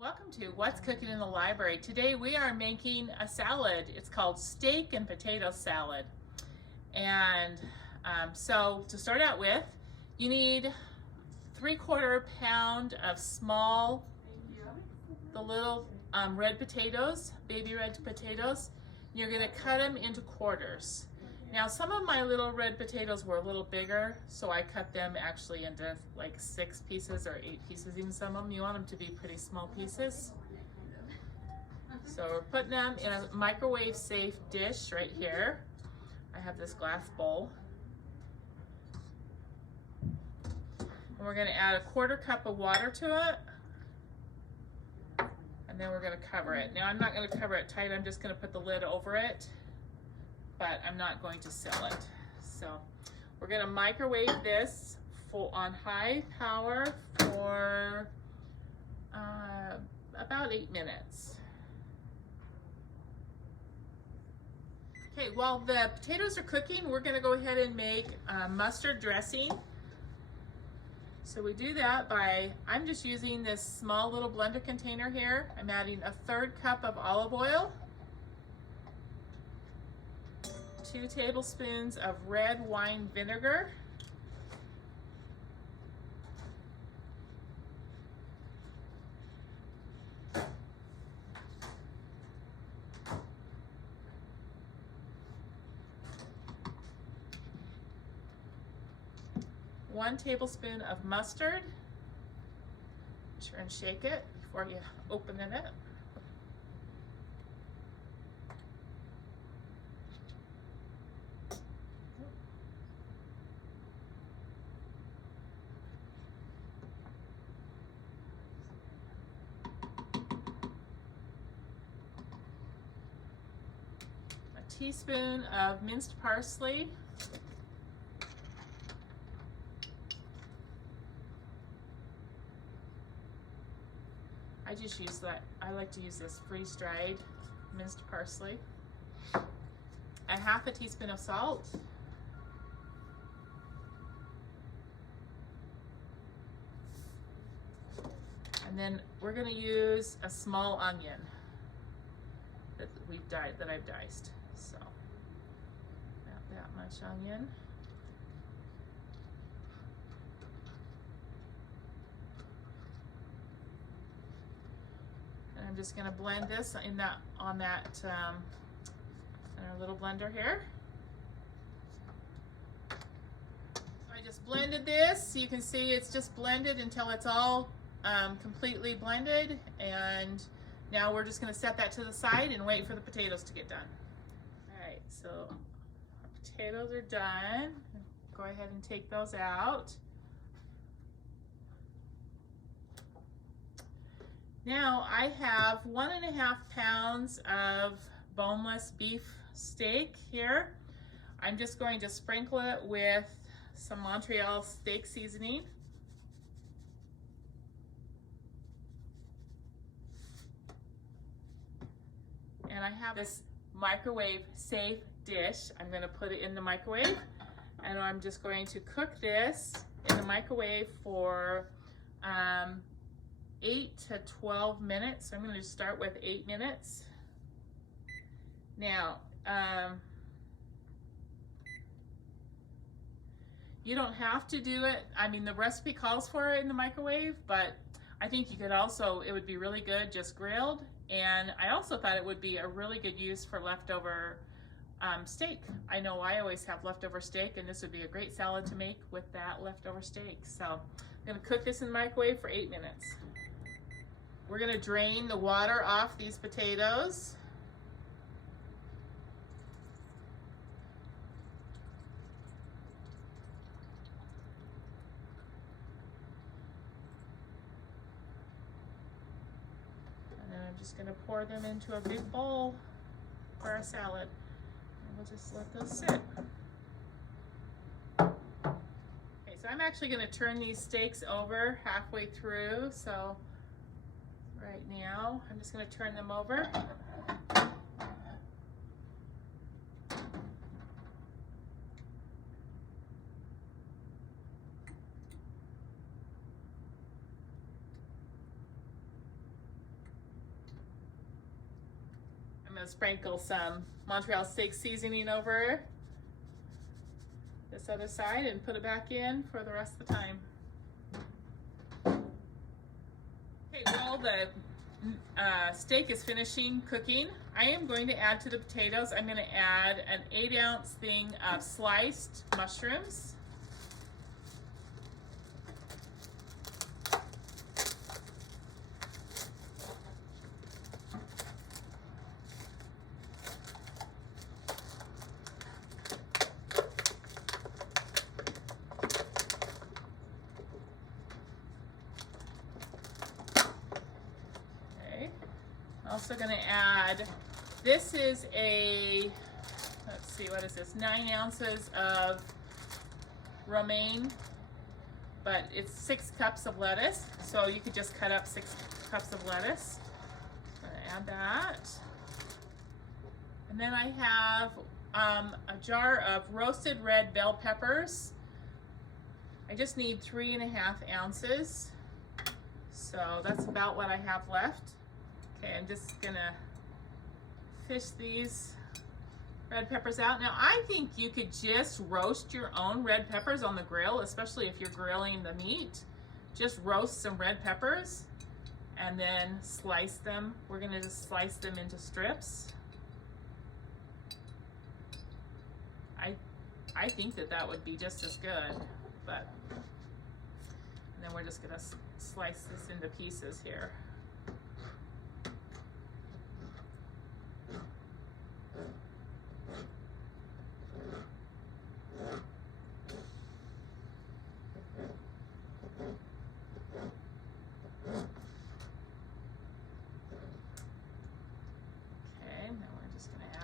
Welcome to What's Cooking in the Library. Today we are making a salad. It's called steak and potato salad. And so to start out with, you need 3/4 pound of small, the little red potatoes, baby red potatoes. You're gonna cut them into quarters. Now some of my little red potatoes were a little bigger, so I cut them actually into like 6 pieces or 8 pieces, even some of them. You want them to be pretty small pieces. So we're putting them in a microwave safe dish right here. I have this glass bowl. And we're gonna add a 1/4 cup of water to it. And then we're gonna cover it. Now I'm not gonna cover it tight, I'm just gonna put the lid over it, but I'm not going to seal it. So we're gonna microwave this on high power for about 8 minutes. Okay, while the potatoes are cooking, we're gonna go ahead and make mustard dressing. So we do that by, I'm just using this small little blender container here. I'm adding a 1/3 cup of olive oil, 2 tablespoons of red wine vinegar, one tablespoon of mustard. Sure and shake it before you open it. A teaspoon of minced parsley. I just use that. I like to use this freeze-dried minced parsley. A 1/2 teaspoon of salt. And then we're going to use a small onion that I've diced. So about that much onion. And I'm just going to blend this in our little blender here. So I just blended this. You can see it's just blended until it's all completely blended, and now we're just going to set that to the side and wait for the potatoes to get done. All right, so our potatoes are done. Go ahead and take those out. Now I have 1.5 pounds of boneless beef steak here. I'm just going to sprinkle it with some Montreal steak seasoning. And I have this microwave safe dish. I'm going to put it in the microwave, and I'm just going to cook this in the microwave for 8 to 12 minutes. So I'm going to start with 8 minutes. Now, you don't have to do it. I mean, the recipe calls for it in the microwave, but I think you could also, it would be really good just grilled. And I also thought it would be a really good use for leftover steak. I know I always have leftover steak, and this would be a great salad to make with that leftover steak. So I'm going to cook this in the microwave for 8 minutes. We're going to drain the water off these potatoes. I'm just going to pour them into a big bowl for our salad. And we'll just let those sit. Okay, so I'm actually going to turn these steaks over halfway through. So right now, I'm just going to turn them over. going to sprinkle some Montreal steak seasoning over this other side and put it back in for the rest of the time. Okay, while the steak is finishing cooking, I am going to add to the potatoes, I'm going to add an 8-ounce thing of sliced mushrooms. Also going to add, this is a, let's see, what is this, 9 ounces of romaine, but it's 6 cups of lettuce, so you could just cut up 6 cups of lettuce. I'm going to add that. And then I have a jar of roasted red bell peppers. I just need 3.5 ounces, so that's about what I have left. Okay, I'm just gonna fish these red peppers out. Now, I think you could just roast your own red peppers on the grill, especially if you're grilling the meat. Just roast some red peppers and then slice them. We're gonna just slice them into strips. I think that would be just as good, but, and then we're just gonna slice this into pieces here.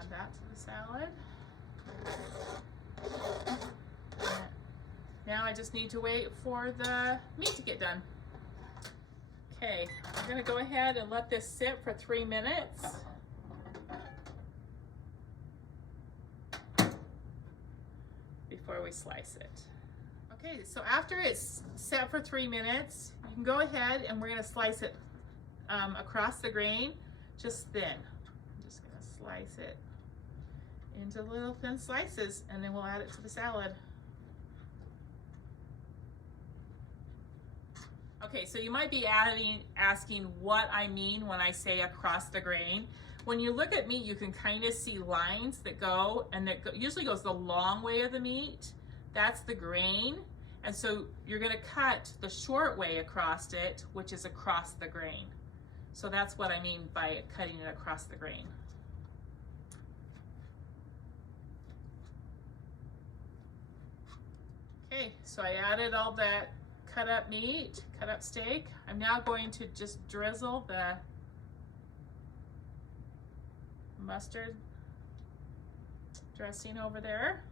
That to the salad. Now I just need to wait for the meat to get done. Okay, I'm gonna go ahead and let this sit for 3 minutes. Before we slice it. Okay, so after it's set for 3 minutes, you can go ahead and we're gonna slice it across the grain, just thin. I'm just gonna slice it into little thin slices, and then we'll add it to the salad. Okay, so you might be asking what I mean when I say across the grain. When you look at meat, you can kind of see lines that go, and that usually goes the long way of the meat. That's the grain. And so you're gonna cut the short way across it, which is across the grain. So that's what I mean by cutting it across the grain. Okay, so I added all that cut up meat, cut up steak. I'm now going to just drizzle the mustard dressing over there.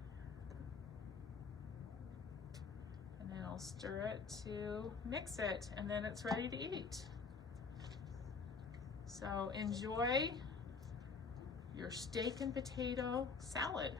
And then I'll stir it to mix it, and then it's ready to eat. So enjoy your steak and potato salad.